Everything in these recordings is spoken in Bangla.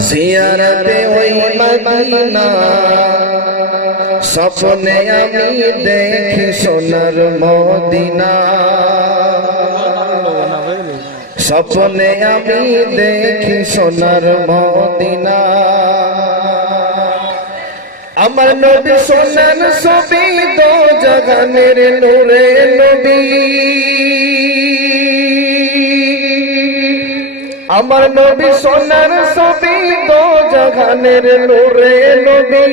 জিয়ারতে ওই মদিনা স্বপ্নে আমি দেখি সোনার মদিনা স্বপ্নে আমি দেখি সোনার মদিনা আমার নবী সোনার ছবি দো জাহানের নূরে নবী আমার নবী সোনার ছবি দো জাহানের নূরে নবী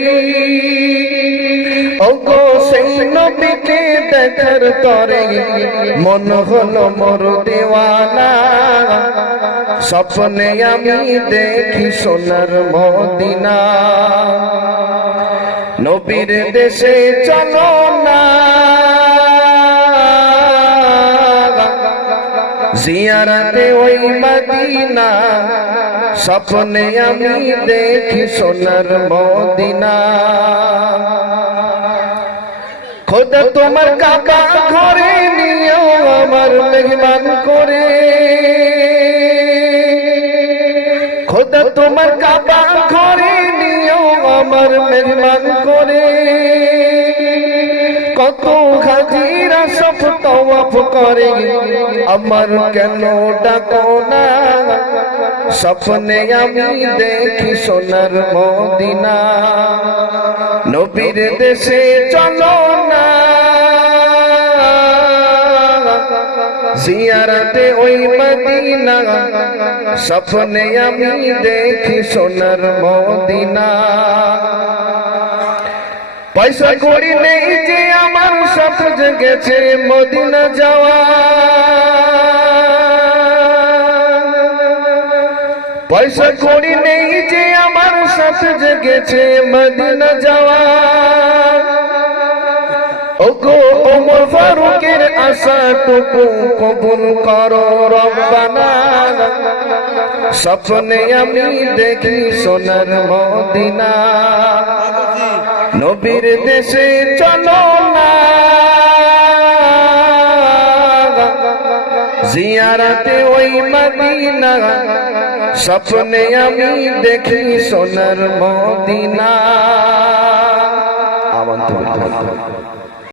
ওগো সেই নবীকে দেখার তরে মন হলো মোর দিওয়ানা স্বপ্নে আমি দেখি সোনার মদিনা নবীর দেশে চলো না জিয়ারতে ওই মদিনা স্বপ্নে আমি দেখি সোনার মদিনা খোদা তোমার কাবা ঘরে নিও আমার মেহমান করে খোদা তোমার কাবা ঘরে নিও আমার মেহমান করে কত হাজিরা সব তওয়াফ করে আমার কেন ডাকো না স্বপ্নে আমি দেখি সোনার মদিনা নবীর দেশে চলো না জিয়ারতে ওই মদিনা স্বপ্নে আমি দেখি সোনার মদিনা পয়সা করি নেই যে আমার সব জেগেছে মদিনা যাওয়া পয়সা করি নেই যে আমার সব জেগেছে মদিনা যাওয়া ওগো ওমর ফারুকের আশাটুকু কবুল করো রব্বানা স্বপ্নে আমি দেখি সোনার মদিনা নবীর দেশে চলো না জিয়ারতে ওই মদিনা স্বপ্নে আমি দেখি সোনার মদিনা আমন্ত্রণ